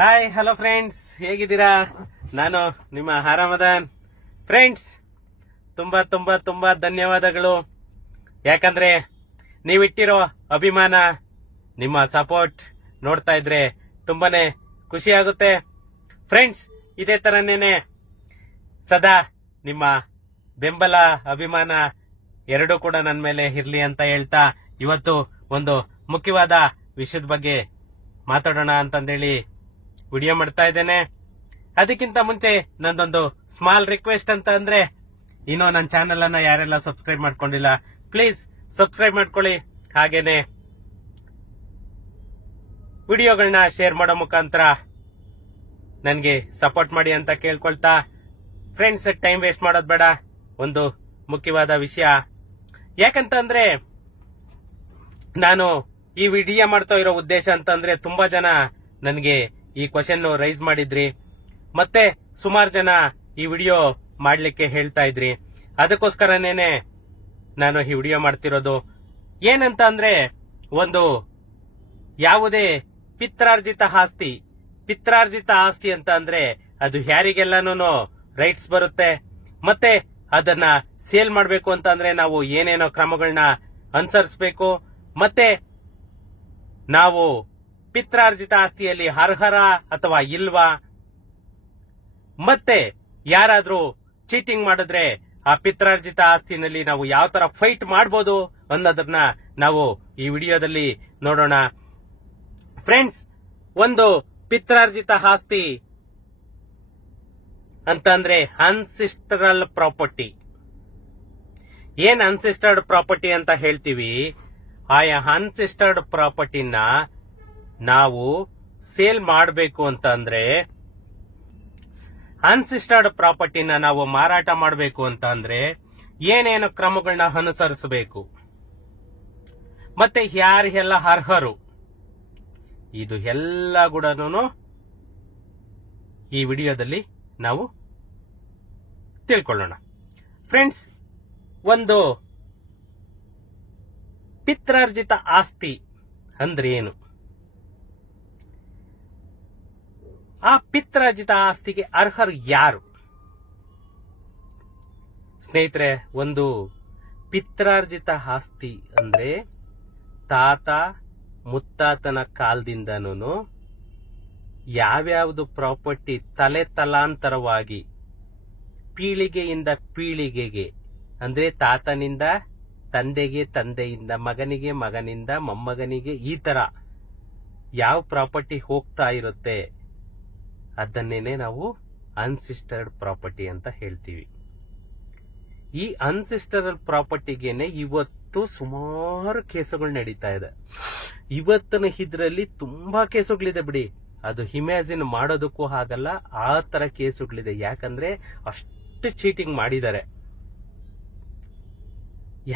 Hi hello friends, ಹೇಗಿದ್ದೀರಾ? ನಾನು ನಿಮ್ಮ ಆರಾಮದಾನ್. ಫ್ರೆಂಡ್ಸ್, ತುಂಬಾ ತುಂಬಾ ತುಂಬಾ ಧನ್ಯವಾದಗಳು. ಯಾಕಂದ್ರೆ ನೀವಿಟ್ಟಿರೋ ಅಭಿಮಾನ, ನಿಮ್ಮ ಸಪೋರ್ಟ್ ನೋಡ್ತಾ ಇದ್ರೆ ತುಂಬಾನೇ ಖುಷಿ ಆಗುತ್ತೆ. ಫ್ರೆಂಡ್ಸ್, ಇದೇ ತರನೇನೆ ಸದಾ ನಿಮ್ಮ ಬೆಂಬಲ, ಅಭಿಮಾನ ಎರಡೂ ಕೂಡ ನನ್ನ ಮೇಲೆ ಇರ್ಲಿ ಅಂತ ಹೇಳ್ತಾ ಇವತ್ತು ಒಂದು ಮುಖ್ಯವಾದ ವಿಷಯದ ಬಗ್ಗೆ ಮಾತಾಡೋಣ ಅಂತಂದೇಳಿ ವಿಡಿಯೋ ಮಾಡ್ತಾ ಇದ್ದೇನೆ. ಅದಕ್ಕಿಂತ ಮುಂಚೆ ನಂದೊಂದು ಸ್ಮಾಲ್ ರಿಕ್ವೆಸ್ಟ್ ಅಂತ ಅಂದ್ರೆ, ಇನ್ನೂ ನನ್ನ ಚಾನೆಲ್ ಅನ್ನ ಯಾರೆಲ್ಲ ಸಬ್ಸ್ಕ್ರೈಬ್ ಮಾಡ್ಕೊಂಡಿಲ್ಲ ಪ್ಲೀಸ್ ಸಬ್ಸ್ಕ್ರೈಬ್ ಮಾಡ್ಕೊಳ್ಳಿ. ಹಾಗೇನೆ ವಿಡಿಯೋಗಳನ್ನ ಶೇರ್ ಮಾಡೋ ಮುಖಾಂತರ ನನಗೆ ಸಪೋರ್ಟ್ ಮಾಡಿ ಅಂತ ಕೇಳ್ಕೊಳ್ತಾ, ಫ್ರೆಂಡ್ಸ್ ಟೈಮ್ ವೇಸ್ಟ್ ಮಾಡೋದು ಬೇಡ. ಒಂದು ಮುಖ್ಯವಾದ ವಿಷಯ, ಯಾಕಂತಂದ್ರೆ ನಾನು ಈ ವಿಡಿಯೋ ಮಾಡ್ತಾ ಇರೋ ಉದ್ದೇಶ ಅಂತಂದ್ರೆ, ತುಂಬಾ ಜನ ನನಗೆ ಈ ಕ್ವಶನ್ ರೈಸ್ ಮಾಡಿದ್ರಿ, ಮತ್ತೆ ಸುಮಾರು ಜನ ಈ ವಿಡಿಯೋ ಮಾಡ್ಲಿಕ್ಕೆ ಹೇಳ್ತಾ ಇದ್ರಿ. ಅದಕ್ಕೋಸ್ಕರನೇನೆ ನಾನು ಈ ವಿಡಿಯೋ ಮಾಡ್ತಿರೋದು. ಏನಂತ ಅಂದ್ರೆ, ಒಂದು ಯಾವುದೇ ಪಿತ್ರಾರ್ಜಿತ ಆಸ್ತಿ ಅಂತ ಅಂದ್ರೆ ಅದು ಯಾರಿಗೆಲ್ಲಾನು ರೈಟ್ಸ್ ಬರುತ್ತೆ. ಮತ್ತೆ ಅದನ್ನ ಸೇಲ್ ಮಾಡಬೇಕು ಅಂತ ಅಂದ್ರೆ ನಾವು ಏನೇನೋ ಕ್ರಮಗಳನ್ನ ಅನುಸರಿಸಬೇಕು. ಮತ್ತೆ ನಾವು ಪಿತ್ರಾರ್ಜಿತ ಆಸ್ತಿಯಲ್ಲಿ ಅರ್ಹರ ಅಥವಾ ಇಲ್ವಾ, ಮತ್ತೆ ಯಾರಾದ್ರೂ ಚೀಟಿಂಗ್ ಮಾಡಿದ್ರೆ ಆ ಪಿತ್ರಾರ್ಜಿತ ಆಸ್ತಿನಲ್ಲಿ ನಾವು ಯಾವ ತರ ಫೈಟ್ ಮಾಡಬಹುದು ಅನ್ನೋದನ್ನ ನಾವು ಈ ವಿಡಿಯೋದಲ್ಲಿ ನೋಡೋಣ. ಫ್ರೆಂಡ್ಸ್, ಒಂದು ಪಿತ್ರಾರ್ಜಿತ ಆಸ್ತಿ ಅಂತಂದ್ರೆ ಅನ್ಸಿಸ್ಟರಲ್ ಪ್ರಾಪರ್ಟಿ. ಏನ್ ಅನ್ಸಿಸ್ಟರ್ಡ್ ಪ್ರಾಪರ್ಟಿ ಅಂತ ಹೇಳ್ತೀವಿ, ಆಯಾ ಅನ್ಸಿಸ್ಟರ್ಡ್ ಪ್ರಾಪರ್ಟಿನ ನಾವು ಸೇಲ್ ಮಾಡಬೇಕು ಅಂತ ಅಂದ್ರೆ, ಅನ್ಸಿಸ್ಟರ್ಡ್ ಪ್ರಾಪರ್ಟಿನ ನಾವು ಮಾರಾಟ ಮಾಡಬೇಕು ಅಂತ ಅಂದ್ರೆ ಏನೇನು ಕ್ರಮಗಳನ್ನ ಅನುಸರಿಸಬೇಕು, ಮತ್ತೆ ಯಾರಿಗೆಲ್ಲ ಅರ್ಹರು, ಇದು ಎಲ್ಲ ಕೂಡ ಈ ವಿಡಿಯೋದಲ್ಲಿ ನಾವು ತಿಳ್ಕೊಳ್ಳೋಣ. ಫ್ರೆಂಡ್ಸ್, ಒಂದು ಪಿತ್ರಾರ್ಜಿತ ಆಸ್ತಿ ಅಂದ್ರೆ ಏನು? ಆ ಪಿತ್ರಾರ್ಜಿತ ಆಸ್ತಿಗೆ ಅರ್ಹರು ಯಾರು? ಸ್ನೇಹಿತರೆ, ಒಂದು ಪಿತ್ರಾರ್ಜಿತ ಆಸ್ತಿ ಅಂದ್ರೆ ತಾತ ಮುತ್ತಾತನ ಕಾಲದಿಂದನೂ ಯಾವ್ಯಾವುದು ಪ್ರಾಪರ್ಟಿ ತಲೆ ತಲಾಂತರವಾಗಿ ಪೀಳಿಗೆಯಿಂದ ಪೀಳಿಗೆಗೆ, ಅಂದ್ರೆ ತಾತನಿಂದ ತಂದೆಗೆ, ತಂದೆಯಿಂದ ಮಗನಿಗೆ, ಮಗನಿಂದ ಮೊಮ್ಮಗನಿಗೆ, ಈ ತರ ಯಾವ ಪ್ರಾಪರ್ಟಿ ಹೋಗ್ತಾ ಇರುತ್ತೆ ಅದನ್ನೇನೆ ನಾವು ಅನ್ಸಿಸ್ಟರ್ಡ್ ಪ್ರಾಪರ್ಟಿ ಅಂತ ಹೇಳ್ತೀವಿ. ಈ ಅನ್ಸಿಸ್ಟರಲ್ ಪ್ರಾಪರ್ಟಿಗೇನೆ ಇವತ್ತು ಸುಮಾರು ಕೇಸುಗಳು ನಡೀತಾ ಇದೆ. ಇವತ್ತಿನ ಇದ್ರಲ್ಲಿ ತುಂಬಾ ಕೇಸುಗಳಿದೆ ಬಿಡಿ, ಅದು ಇಮ್ಯಾಜಿನ್ ಮಾಡೋದಕ್ಕೂ ಆಗಲ್ಲ, ಆ ತರ ಕೇಸುಗಳಿದೆ. ಯಾಕಂದ್ರೆ ಅಷ್ಟು ಚೀಟಿಂಗ್ ಮಾಡಿದ್ದಾರೆ.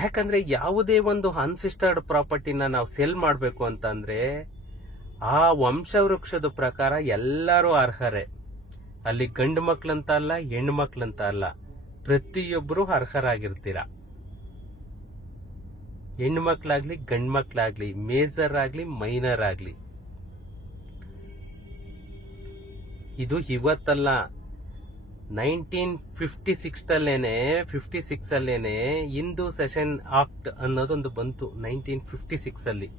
ಯಾಕಂದ್ರೆ ಯಾವುದೇ ಒಂದು ಅನ್ಸಿಸ್ಟರ್ಡ್ ಪ್ರಾಪರ್ಟಿನ ನಾವು ಸೆಲ್ ಮಾಡಬೇಕು ಅಂತ ಅಂದ್ರೆ ಆ ವಂಶವೃಕ್ಷದ ಪ್ರಕಾರ ಎಲ್ಲರೂ ಅರ್ಹರೇ. ಅಲ್ಲಿ ಗಂಡು ಮಕ್ಳಂತ ಅಲ್ಲ, ಹೆಣ್ಣು ಮಕ್ಳಂತ ಅಲ್ಲ, ಪ್ರತಿಯೊಬ್ಬರು ಅರ್ಹರಾಗಿರ್ತೀರ. ಹೆಣ್ಣು ಮಕ್ಳಾಗ್ಲಿ, ಗಂಡು ಮಕ್ಳಾಗ್ಲಿ, ಮೇಜರ್ ಆಗ್ಲಿ, ಮೈನರ್ ಆಗ್ಲಿ. ಇದು ಇವತ್ತಲ್ಲ, 1956 ಅಲ್ಲೇನೆ ಹಿಂದೂ ಸೆಷನ್ ಆಕ್ಟ್ ಅನ್ನೋದೊಂದು ಬಂತು. 1956 ಅಲ್ಲಿ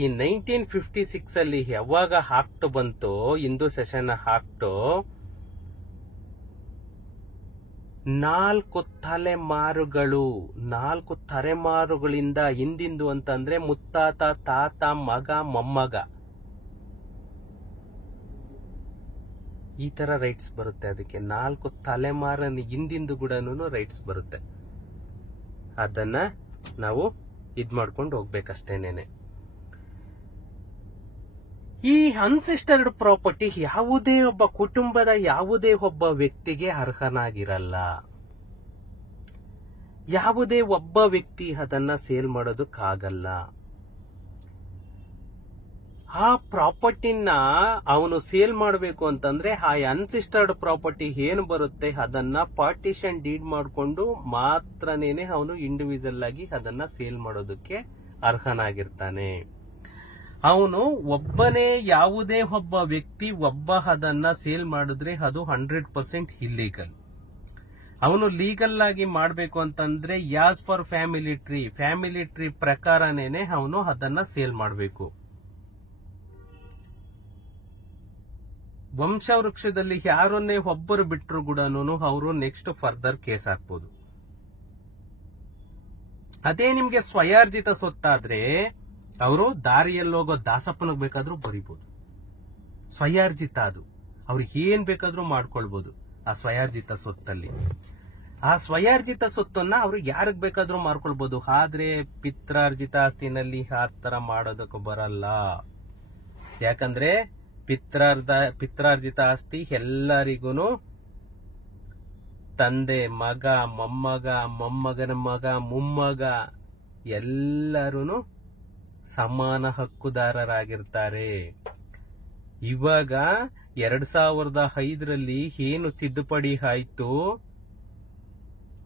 ಈ 1956 ಅಲ್ಲಿ ಯಾವಾಗ ಆಕ್ಟ್ ಬಂತು, ಹಿಂದೂ ಸೆಷನ್ ಆಕ್ಟ್, 4 ತಲೆಮಾರುಗಳಿಂದ ಹಿಂದಿಂದು ಅಂತಂದ್ರೆ ಮುತ್ತಾತ, ತಾತ, ಮಗ, ಮೊಮ್ಮಗ, ಈ ತರ ರೈಟ್ಸ್ ಬರುತ್ತೆ. ಅದಕ್ಕೆ 4 ತಲೆಮಾರಿನ ಹಿಂದಿಂದು ಕೂಡ ರೈಟ್ಸ್ ಬರುತ್ತೆ. ಅದನ್ನ ನಾವು ಇದ್ ಮಾಡ್ಕೊಂಡು ಹೋಗ್ಬೇಕಷ್ಟೇನೇನೆ. ಈ ಅನ್ಸಿಸ್ಟರ್ಡ್ ಪ್ರಾಪರ್ಟಿ ಯಾವುದೇ ಒಬ್ಬ ಕುಟುಂಬದ ಯಾವುದೇ ಒಬ್ಬ ವ್ಯಕ್ತಿಗೆ ಅರ್ಹನಾಗಿರಲ್ಲ. ಯಾವುದೇ ಒಬ್ಬ ವ್ಯಕ್ತಿ ಅದನ್ನ ಸೇಲ್ ಮಾಡೋದಕ್ಕಾಗಲ್ಲ. ಆ ಪ್ರಾಪರ್ಟಿನ ಅವನು ಸೇಲ್ ಮಾಡಬೇಕು ಅಂತಂದ್ರೆ ಆ ಅನ್ಸಿಸ್ಟರ್ಡ್ ಪ್ರಾಪರ್ಟಿ ಏನು ಬರುತ್ತೆ ಅದನ್ನ ಪಾರ್ಟಿಷನ್ ಡೀಡ್ ಮಾಡಿಕೊಂಡು ಮಾತ್ರನೇನೆ ಅವನು ಇಂಡಿವಿಜುವಲ್ ಆಗಿ ಅದನ್ನ ಸೇಲ್ ಮಾಡೋದಕ್ಕೆ ಅರ್ಹನಾಗಿರ್ತಾನೆ. ಅವನು ಒಬ್ಬನೇ ಯಾವುದೇ ಒಬ್ಬ ವ್ಯಕ್ತಿ ಅದನ್ನ ಸೇಲ್ ಮಾಡಿದ್ರೆ ಅದು 100% ಇಲ್ಲೀಗಲ್. ಅವನು ಲೀಗಲ್ ಆಗಿ ಮಾಡಬೇಕು ಅಂತಂದ್ರೆ ಯಾಸ್ ಫಾರ್ ಫ್ಯಾಮಿಲಿ ಟ್ರೀ ಪ್ರಕಾರನೇನೆ ಅವನು ಅದನ್ನ ಸೇಲ್ ಮಾಡಬೇಕು. ವಂಶವೃಕ್ಷದಲ್ಲಿ ಯಾರನ್ನೇ ಒಬ್ಬರು ಬಿಟ್ಟರು ಕೂಡ ಅವರು ನೆಕ್ಸ್ಟ್ ಫರ್ದರ್ ಕೇಸ್ ಹಾಕ್ಬೋದು. ಅದೇ ನಿಮ್ಗೆ ಸ್ವಯಾರ್ಜಿತ ಸೊತ್ತಾದ್ರೆ ಅವರು ದಾರಿಯಲ್ಲಿ ಹೋಗೋ ದಾಸಪ್ಪನಿಗೆ ಬೇಕಾದ್ರೂ ಬರಿಬಹುದು. ಸ್ವಯಾರ್ಜಿತ ಅದು ಅವ್ರಿಗೆ ಏನ್ ಬೇಕಾದ್ರೂ ಮಾಡ್ಕೊಳ್ಬಹುದು. ಆ ಸ್ವಯಾರ್ಜಿತ ಸೊತ್ತಲ್ಲಿ ಆ ಸ್ವಯಾರ್ಜಿತ ಸೊತ್ತನ್ನ ಅವ್ರು ಯಾರಿಗ್ ಬೇಕಾದ್ರೂ ಮಾಡ್ಕೊಳ್ಬಹುದು. ಆದ್ರೆ ಪಿತ್ರಾರ್ಜಿತ ಆಸ್ತಿನಲ್ಲಿ ಆ ತರ ಮಾಡೋದಕ್ಕೆ ಬರಲ್ಲ. ಯಾಕಂದ್ರೆ ಪಿತ್ರಾರ್ಜಿತ ಆಸ್ತಿ ಎಲ್ಲರಿಗೂ ತಂದೆ, ಮಗ, ಮೊಮ್ಮಗನ ಮಗ, ಮೊಮ್ಮಗ ಎಲ್ಲರೂ ಸಮಾನ ಹಕ್ಕುದಾರರಾಗಿರ್ತಾರೆ. ಇವಾಗ 2005ರಲ್ಲಿ ಏನು ತಿದ್ದುಪಡಿ ಆಯ್ತು,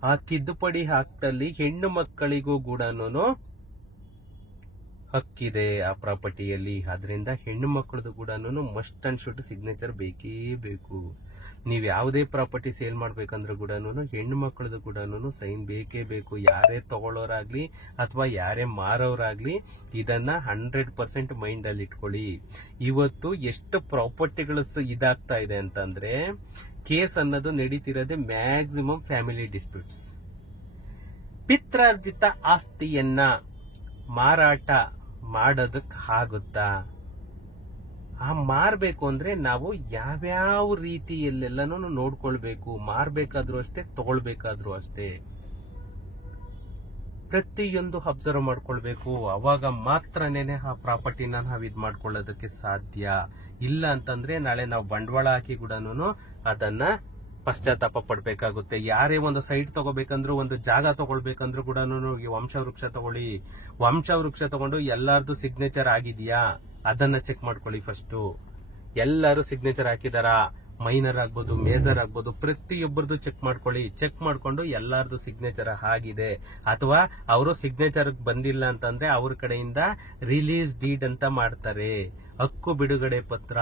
ಆ ತಿದ್ದುಪಡಿ ಆಕ್ಟಲ್ಲಿ ಹೆಣ್ಣು ಮಕ್ಕಳಿಗೂ ಕೂಡ ಹಕ್ಕಿದೆ ಆ ಪ್ರಾಪರ್ಟಿಯಲ್ಲಿ. ಆದ್ರಿಂದ ಹೆಣ್ಣು ಮಕ್ಕಳದು ಕೂಡ ಮಸ್ಟ್ ಅಂಡ್ ಶುಡ್ ಸಿಗ್ನೇಚರ್ ಬೇಕೇ ಬೇಕು. ನೀವ್ ಯಾವುದೇ ಪ್ರಾಪರ್ಟಿ ಸೇಲ್ ಮಾಡ್ಬೇಕಂದ್ರೂ ಕೂಡ ಹೆಣ್ಣು ಮಕ್ಕಳದು ಕೂಡ ಸೈನ್ ಬೇಕೇ ಬೇಕು. ಯಾರೇ ತಗೊಳ್ಳೋರಾಗ್ಲಿ ಅಥವಾ ಯಾರೇ ಮಾರೋರಾಗ್ಲಿ ಇದನ್ನ 100% ಮೈಂಡ್ ಅಲ್ಲಿ ಇಟ್ಕೊಳ್ಳಿ. ಇವತ್ತು ಎಷ್ಟು ಪ್ರಾಪರ್ಟಿಗಳು ಇದಾಗ್ತಾ ಇದೆ ಅಂತಂದ್ರೆ ಕೇಸ್ ಅನ್ನೋದು ನಡೀತಿರೋದೇ ಮ್ಯಾಕ್ಸಿಮಮ್ ಫ್ಯಾಮಿಲಿ ಡಿಸ್ಪ್ಯೂಟ್ಸ್. ಪಿತ್ರಾರ್ಜಿತ ಆಸ್ತಿಯನ್ನ ಮಾರಾಟ ಮಾಡೋದಕ್ ಆಗುತ್ತಾ? ಮಾರ್ಬೇಕು ಅಂದ್ರೆ ನಾವು ಯಾವ್ಯಾವ ರೀತಿಯಲ್ಲೆಲ್ಲನೂ ನೋಡ್ಕೊಳ್ಬೇಕು. ಮಾರ್ಬೇಕಾದ್ರೂ ಅಷ್ಟೇ, ತಗೊಳ್ಬೇಕಾದ್ರೂ ಅಷ್ಟೇ, ಪ್ರತಿಯೊಂದು ಅಬ್ಸರ್ವ್ ಮಾಡ್ಕೊಳ್ಬೇಕು. ಅವಾಗ ಮಾತ್ರನೇನೆ ಆ ಪ್ರಾಪರ್ಟಿನ ನಾವ್ ಇದ್ ಮಾಡ್ಕೊಳ್ಳೋದಕ್ಕೆ ಸಾಧ್ಯ. ಇಲ್ಲ ಅಂತಂದ್ರೆ ನಾಳೆ ನಾವು ಬಂಡವಾಳ ಹಾಕಿ ಕೂಡ ಅದನ್ನ ಪಶ್ಚಾತ್ತಾಪ ಪಡ್ಬೇಕಾಗುತ್ತೆ. ಯಾರೇ ಒಂದು ಸೈಟ್ ತಗೋಬೇಕಂದ್ರೂ, ಒಂದು ಜಾಗ ತಗೊಳ್ಬೇಕಂದ್ರೂ ಕೂಡ ವಂಶವೃಕ್ಷ ತಗೊಳ್ಳಿ. ವಂಶವೃಕ್ಷ ತಗೊಂಡು ಎಲ್ಲಾರ್ದು ಸಿಗ್ನೇಚರ್ ಆಗಿದ್ಯಾ ಅದನ್ನ ಚೆಕ್ ಮಾಡ್ಕೊಳ್ಳಿ. ಫಸ್ಟ್ ಎಲ್ಲರೂ ಸಿಗ್ನೇಚರ್ ಹಾಕಿದಾರ, ಮೈನರ್ ಆಗ್ಬೋದು, ಮೇಜರ್ ಆಗ್ಬೋದು, ಪ್ರತಿಯೊಬ್ಬರದು ಚೆಕ್ ಮಾಡ್ಕೊಳ್ಳಿ. ಚೆಕ್ ಮಾಡ್ಕೊಂಡು ಎಲ್ಲಾರ್ದು ಸಿಗ್ನೇಚರ್ ಆಗಿದೆ ಅಥವಾ ಅವರು ಸಿಗ್ನೇಚರ್ ಬಂದಿಲ್ಲ ಅಂತಂದ್ರೆ ಅವ್ರ ಕಡೆಯಿಂದ ರಿಲೀಸ್ ಡೀಡ್ ಅಂತ ಮಾಡ್ತಾರೆ, ಹಕ್ಕು ಬಿಡುಗಡೆ ಪತ್ರ.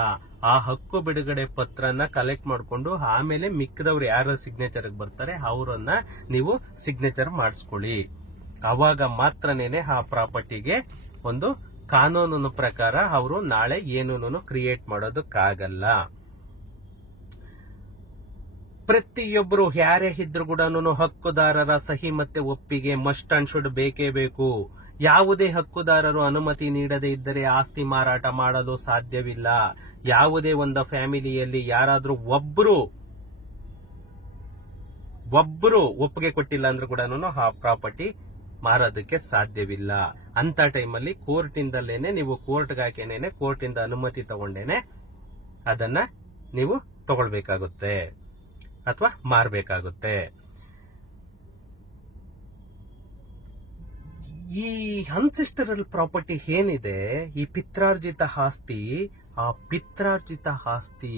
ಆ ಹಕ್ಕು ಬಿಡುಗಡೆ ಪತ್ರನ ಕಲೆಕ್ಟ್ ಮಾಡ್ಕೊಂಡು ಆಮೇಲೆ ಮಿಕ್ಕದವ್ರು ಯಾರು ಸಿಗ್ನೇಚರ್ ಬರ್ತಾರೆ ಅವರನ್ನ ನೀವು ಸಿಗ್ನೇಚರ್ ಮಾಡಿಸ್ಕೊಳ್ಳಿ. ಅವಾಗ ಮಾತ್ರನೇನೆ ಆ ಪ್ರಾಪರ್ಟಿಗೆ ಒಂದು ಕಾನೂನಿನ ಪ್ರಕಾರ ಅವರು ನಾಳೆ ಏನೂನು ಕ್ರಿಯೇಟ್ ಮಾಡೋದಕ್ಕಾಗಲ್ಲ. ಪ್ರತಿಯೊಬ್ಬರು ಯಾರೇ ಇದ್ರು ಕೂಡ ಹಕ್ಕುದಾರರ ಸಹಿ ಮತ್ತೆ ಒಪ್ಪಿಗೆ ಮಸ್ಟ್ ಅಂಡ್ ಶುಡ್ ಬೇಕೇ ಬೇಕು. ಯಾವುದೇ ಹಕ್ಕುದಾರರು ಅನುಮತಿ ನೀಡದೇ ಇದ್ದರೆ ಆಸ್ತಿ ಮಾರಾಟ ಮಾಡಲು ಸಾಧ್ಯವಿಲ್ಲ. ಯಾವುದೇ ಒಂದು ಫ್ಯಾಮಿಲಿಯಲ್ಲಿ ಯಾರಾದ್ರೂ ಒಬ್ರು ಒಪ್ಪಿಗೆ ಕೊಟ್ಟಿಲ್ಲ ಅಂದ್ರೂ ಕೂಡ ಆ ಪ್ರಾಪರ್ಟಿ ಮಾರೋದಕ್ಕೆ ಸಾಧ್ಯವಿಲ್ಲ. ಅಂತ ಟೈಮಲ್ಲಿ ಕೋರ್ಟ್ ಇಂದಲೇನೆ ನೀವು ಕೋರ್ಟ್ಗೆ ಹಾಕೇನೇನೆ ಕೋರ್ಟ್ ಇಂದ ಅನುಮತಿ ತಗೊಂಡೇನೆ ಅದನ್ನ ನೀವು ತಗೊಳ್ಬೇಕಾಗುತ್ತೆ ಅಥವಾ ಮಾರಬೇಕಾಗುತ್ತೆ. ಈ ಅನ್ಸೆಸ್ಟರಲ್ ಪ್ರಾಪರ್ಟಿ ಏನಿದೆ, ಈ ಪಿತ್ರಾರ್ಜಿತ ಆಸ್ತಿ, ಆ ಪಿತ್ರಾರ್ಜಿತ ಆಸ್ತಿ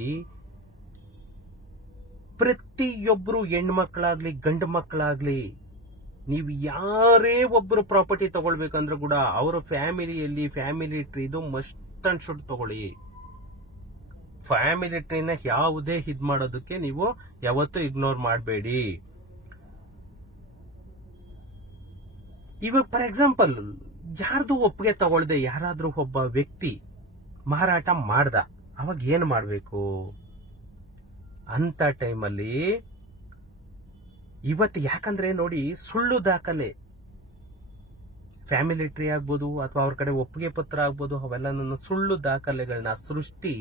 ಪ್ರತಿಯೊಬ್ರು ಹೆಣ್ಮಕ್ಳಾಗ್ಲಿ ಗಂಡು ಮಕ್ಕಳಾಗ್ಲಿ, ನೀವು ಯಾರೇ ಒಬ್ರು ಪ್ರಾಪರ್ಟಿ ತಗೊಳ್ಬೇಕಂದ್ರೂ ಕೂಡ ಅವರ ಫ್ಯಾಮಿಲಿಯಲ್ಲಿ ಫ್ಯಾಮಿಲಿ ಟ್ರೀದು ಮಸ್ಟ್ ಅಂಡ್ ಶುಡ್ ತಗೊಳ್ಳಿ. ಫ್ಯಾಮಿಲಿ ಟ್ರೀನ ಯಾವುದೇ ಇದ್ ಮಾಡೋದಕ್ಕೆ ನೀವು ಯಾವತ್ತೂ ಇಗ್ನೋರ್ ಮಾಡಬೇಡಿ. ಇವಾಗ ಫಾರ್ ಎಕ್ಸಾಂಪಲ್ ಯಾರ್ದು ಒಪ್ಪಿಗೆ ತಗೊಳ್ದೆ ಯಾರಾದ್ರೂ ಒಬ್ಬ ವ್ಯಕ್ತಿ ಮಾರಾಟ ಮಾಡ್ದ, ಅವಾಗ ಏನ್ ಮಾಡ್ಬೇಕು? ಅಂತ ಟೈಮಲ್ಲಿ ಇವತ್ತು ಯಾಕಂದ್ರೆ ನೋಡಿ, ಸುಳ್ಳು ದಾಖಲೆ, ಫ್ಯಾಮಿಲಿ ಟ್ರೀ ಆಗ್ಬೋದು ಅಥವಾ ಅವ್ರ ಕಡೆ ಒಪ್ಪಿಗೆ ಪತ್ರ ಆಗ್ಬೋದು, ಅವೆಲ್ಲ ಸುಳ್ಳು ದಾಖಲೆಗಳನ್ನ ಸೃಷ್ಟಿ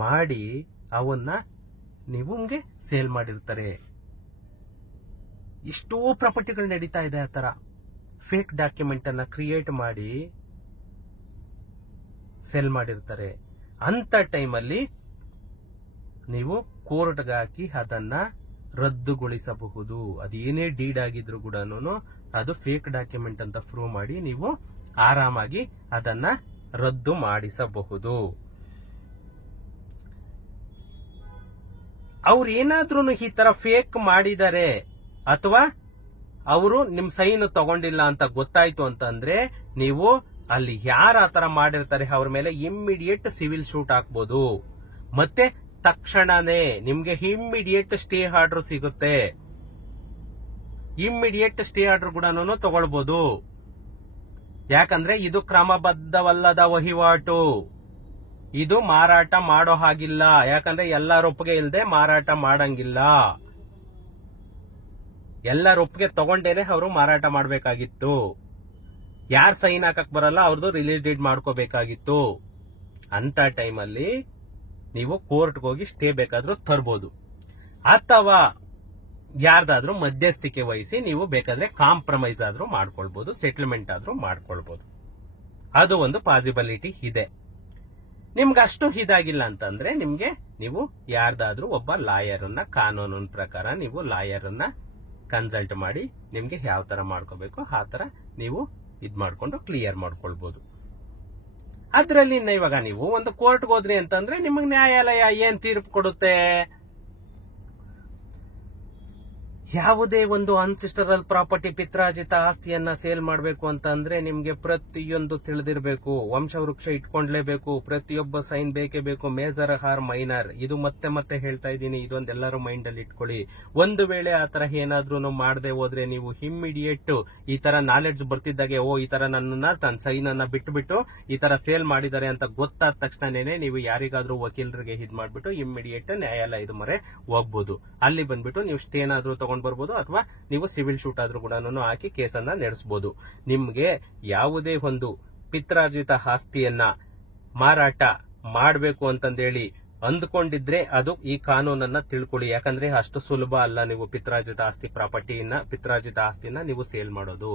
ಮಾಡಿ ಅವನ್ನ ನೀವು ಸೇಲ್ ಮಾಡಿರ್ತಾರೆ. ಎಷ್ಟೋ ಪ್ರಾಪರ್ಟಿಗಳು ನಡೀತಾ ಇದೆ ಆ ತರ. ಫೇಕ್ ಡಾಕ್ಯುಮೆಂಟ್ ಅನ್ನ ಕ್ರಿಯೇಟ್ ಮಾಡಿ ಸೆಲ್ ಮಾಡಿರ್ತಾರೆ. ಅಂತ ಟೈಮಲ್ಲಿ ನೀವು ಕೋರ್ಟ್ಗೆ ಹಾಕಿ ಅದನ್ನ ರದ್ದುಗೊಳಿಸಬಹುದು. ಅದೇನೇ ಡೀಡ್ ಆಗಿದ್ರು ಕೂಡ ಅದು ಫೇಕ್ ಡಾಕ್ಯುಮೆಂಟ್ ಅಂತ ಪ್ರೂವ್ ಮಾಡಿ ನೀವು ಆರಾಮಾಗಿ ಅದನ್ನ ರದ್ದು ಮಾಡಿಸಬಹುದು. ಅವ್ರು ಏನಾದ್ರೂ ಈ ತರ ಫೇಕ್ ಮಾಡಿದ್ದಾರೆ ಅಥವಾ ಅವರು ನಿಮ್ ಸೈನ್ ತಗೊಂಡಿಲ್ಲ ಅಂತ ಗೊತ್ತಾಯ್ತು ಅಂತಂದ್ರೆ ನೀವು ಅಲ್ಲಿ ಯಾರು ಆತರ ಮಾಡಿರ್ತಾರೆ ಅವ್ರ ಮೇಲೆ ಇಮ್ಮಿಡಿಯೇಟ್ ಸಿವಿಲ್ ಶೂಟ್ ಹಾಕ್ಬೋದು. ಮತ್ತೆ ತಕ್ಷಣನೇ ನಿಮ್ಗೆ ಇಮ್ಮಿಡಿಯೇಟ್ ಸ್ಟೇ ಆರ್ಡರ್ ಸಿಗುತ್ತೆ. ಇಮ್ಮಿಡಿಯೇಟ್ ಸ್ಟೇ ಆರ್ಡರ್ ಕೂಡ ತಗೊಳ್ಬಹುದು. ಯಾಕಂದ್ರೆ ಇದು ಕ್ರಮಬದ್ಧವಲ್ಲದ ವಹಿವಾಟು, ಇದು ಮಾರಾಟ ಮಾಡೋ ಹಾಗಿಲ್ಲ. ಯಾಕಂದ್ರೆ ಎಲ್ಲರ ಒಪ್ಪಿಗೆ ಇಲ್ಲದೆ ಮಾರಾಟ ಮಾಡಂಗಿಲ್ಲ. ಎಲ್ಲರ ಒಪ್ಪಿಗೆ ತಗೊಂಡೇನೆ ಅವರು ಮಾರಾಟ ಮಾಡಬೇಕಾಗಿತ್ತು. ಯಾರ್ ಸೈನ್ ಹಾಕಕ್ ಬರಲ್ಲ ಅವ್ರದ್ದು ರಿಲೀಸ್ ಡೇಟ್ ಮಾಡ್ಕೋಬೇಕಾಗಿತ್ತು. ಅಂತ ಟೈಮಲ್ಲಿ ನೀವು ಕೋರ್ಟ್ಗೆ ಹೋಗಿ ಸ್ಟೇ ಬೇಕಾದ್ರೂ ತರಬಹುದು, ಅಥವಾ ಯಾರ್ದಾದ್ರೂ ಮಧ್ಯಸ್ಥಿಕೆ ವಹಿಸಿ ನೀವು ಬೇಕಾದ್ರೆ ಕಾಂಪ್ರಮೈಸ್ ಆದ್ರೂ ಮಾಡ್ಕೊಳ್ಬಹುದು, ಸೆಟಲ್ಮೆಂಟ್ ಆದ್ರೂ ಮಾಡ್ಕೊಳ್ಬಹುದು. ಅದು ಒಂದು ಪಾಸಿಬಿಲಿಟಿ ಇದೆ. ನಿಮ್ಗೆ ಅಷ್ಟು ಇದಾಗಿಲ್ಲ ಅಂತಂದ್ರೆ ನಿಮ್ಗೆ ನೀವು ಯಾರ್ದಾದ್ರೂ ಒಬ್ಬ ಲಾಯರನ್ನ ಕಾನೂನಿನ ಪ್ರಕಾರ ನೀವು ಲಾಯರನ್ನ ಕನ್ಸಲ್ಟ್ ಮಾಡಿ ನಿಮ್ಗೆ ಯಾವ ತರ ಮಾಡ್ಕೋಬೇಕು ಆ ತರ ನೀವು ಇದ್ ಮಾಡ್ಕೊಂಡು ಕ್ಲಿಯರ್ ಮಾಡ್ಕೊಳ್ಬಹುದು. ಅದ್ರಲ್ಲಿ ಇವಾಗ ನೀವು ಒಂದು ಕೋರ್ಟ್ಗೆ ಹೋದ್ರಿ ಅಂತಂದ್ರೆ ನಿಮಗೆ ನ್ಯಾಯಾಲಯ ಏನ್ ತೀರ್ಪು ಕೊಡುತ್ತೆ? ಯಾವುದೇ ಒಂದು ಅನ್ಸಿಸ್ಟರಲ್ ಪ್ರಾಪರ್ಟಿ ಪಿತ್ರಾರ್ಜಿತ ಆಸ್ತಿಯನ್ನ ಸೇಲ್ ಮಾಡಬೇಕು ಅಂತ ಅಂದ್ರೆ ನಿಮ್ಗೆ ಪ್ರತಿಯೊಂದು ತಿಳಿದಿರಬೇಕು. ವಂಶವೃಕ್ಷ ಇಟ್ಕೊಂಡ್ಲೇಬೇಕು, ಪ್ರತಿಯೊಬ್ಬ ಸೈನ್ ಬೇಕೇ ಬೇಕು, ಮೇಜರ್ ಆರ್ ಮೈನರ್. ಇದು ಮತ್ತೆ ಮತ್ತೆ ಹೇಳ್ತಾ ಇದ್ದೀನಿ, ಇದೊಂದೆಲ್ಲರೂ ಮೈಂಡ್ ಅಲ್ಲಿ ಇಟ್ಕೊಳ್ಳಿ. ಒಂದು ವೇಳೆ ಆ ತರ ಏನಾದ್ರೂ ಮಾಡದೆ ಹೋದ್ರೆ ನೀವು ಇಮ್ಮಿಡಿಯೇಟ್ ಈ ತರ ನಾಲೆಡ್ಜ್ ಬರ್ತಿದ್ದಾಗೆ ಈ ತರ ತನ್ನ ಸೈನ್ ಅನ್ನ ಬಿಟ್ಟು ಈ ತರ ಸೇಲ್ ಮಾಡಿದ್ದಾರೆ ಅಂತ ಗೊತ್ತಾದ ತಕ್ಷಣನೇ ನೀವು ಯಾರಿಗಾದ್ರೂ ವಕೀಲರಿಗೆ ಇದ್ ಮಾಡ್ಬಿಟ್ಟು ಇಮ್ಮಿಡಿಯೇಟ್ ನ್ಯಾಯಾಲಯದ ಮೊರೆ ಹೋಗ್ಬೋದು. ಅಲ್ಲಿ ಬಂದ್ಬಿಟ್ಟು ನೀವು ಸ್ಟೇ ಏನಾದ್ರೂ ತಗೊಂಡ್ ಬರ್ಬೋದು, ಅಥವಾ ನೀವು ಸಿವಿಲ್ ಶೂಟ್ ಆದ್ರೂ ಕೂಡ ಹಾಕಿ ಕೇಸನ್ನ ನಡೆಸಬಹುದು. ನಿಮ್ಗೆ ಯಾವುದೇ ಒಂದು ಪಿತ್ರಾರ್ಜಿತ ಆಸ್ತಿಯನ್ನ ಮಾರಾಟ ಮಾಡಬೇಕು ಅಂತಂದೇಳಿ ಅಂದ್ಕೊಂಡಿದ್ರೆ ಅದು ಈ ಕಾನೂನನ್ನ ತಿಳ್ಕೊಳ್ಳಿ. ಯಾಕಂದ್ರೆ ಅಷ್ಟು ಸುಲಭ ಅಲ್ಲ ನೀವು ಪಿತ್ರಾರ್ಜಿತ ಆಸ್ತಿನ ನೀವು ಸೇಲ್ ಮಾಡೋದು.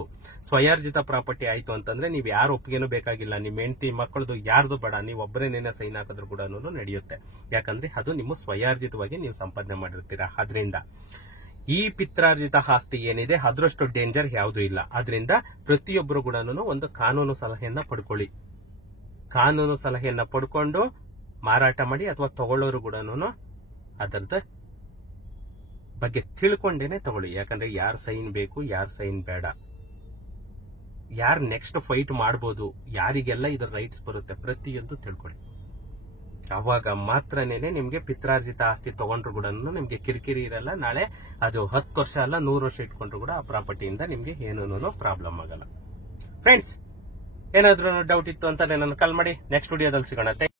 ಸ್ವಯಾರ್ಜಿತ ಪ್ರಾಪರ್ಟಿ ಆಯ್ತು ಅಂತಂದ್ರೆ ನೀವು ಯಾರು ಒಪ್ಪಿಗೆನೂ ಬೇಕಾಗಿಲ್ಲ, ನಿಮ್ ಹೆಂಡತಿ ಮಕ್ಕಳದು ಯಾರ್ದು ಬೇಡ, ನೀವು ಒಬ್ಬರೇನೇನ ಸೈನ್ ಹಾಕಿದ್ರು ಕೂಡ ನಡೆಯುತ್ತೆ. ಯಾಕಂದ್ರೆ ಅದು ನಿಮ್ಮ ಸ್ವಯಾರ್ಜಿತವಾಗಿ ನೀವು ಸಂಪಾದನೆ ಮಾಡಿರ್ತೀರಾ. ಅದರಿಂದ ಈ ಪಿತ್ರಾರ್ಜಿತ ಆಸ್ತಿ ಏನಿದೆ ಅದರಷ್ಟು ಡೇಂಜರ್ ಯಾವುದು ಇಲ್ಲ. ಅದರಿಂದ ಪ್ರತಿಯೊಬ್ಬರು ಕೂಡ ಒಂದು ಕಾನೂನು ಸಲಹೆಯನ್ನ ಪಡ್ಕೊಳ್ಳಿ. ಕಾನೂನು ಸಲಹೆಯನ್ನ ಪಡ್ಕೊಂಡು ಮಾರಾಟ ಮಾಡಿ, ಅಥವಾ ತಗೊಳ್ಳೋರು ಕೂಡ ಅದರದ ಬಗ್ಗೆ ತಿಳ್ಕೊಂಡೇನೆ ತಗೊಳ್ಳಿ. ಯಾಕಂದ್ರೆ ಯಾರ್ ಸೈನ್ ಬೇಕು, ಯಾರ್ ಸೈನ್ ಬೇಡ, ಯಾರ್ ನೆಕ್ಸ್ಟ್ ಫೈಟ್ ಮಾಡಬಹುದು, ಯಾರಿಗೆಲ್ಲ ಇದರ ರೈಟ್ಸ್ ಬರುತ್ತೆ, ಪ್ರತಿಯೊಂದು ತಿಳ್ಕೊಳ್ಳಿ. ಅವಾಗ ಮಾತ್ರನೇ ನಿಮ್ಗೆ ಪಿತ್ರಾರ್ಜಿತ ಆಸ್ತಿ ತಗೊಂಡ್ರು ಕೂಡ ನಿಮ್ಗೆ ಕಿರಿಕಿರಿ ಇರಲ್ಲ. ನಾಳೆ ಅದು 10 ವರ್ಷ ಅಲ್ಲ 100 ವರ್ಷ ಇಟ್ಕೊಂಡ್ರು ಕೂಡ ಆ ಪ್ರಾಪರ್ಟಿಯಿಂದ ನಿಮ್ಗೆ ಏನೂ ಪ್ರಾಬ್ಲಮ್ ಆಗಲ್ಲ. ಫ್ರೆಂಡ್ಸ್, ಏನಾದ್ರೂ ಡೌಟ್ ಇತ್ತು ಅಂತ ನನ್ನ ಕಾಲ್ ಮಾಡಿ. ನೆಕ್ಸ್ಟ್ ವಿಡಿಯೋದಲ್ಲಿ ಸಿಗೋಣ.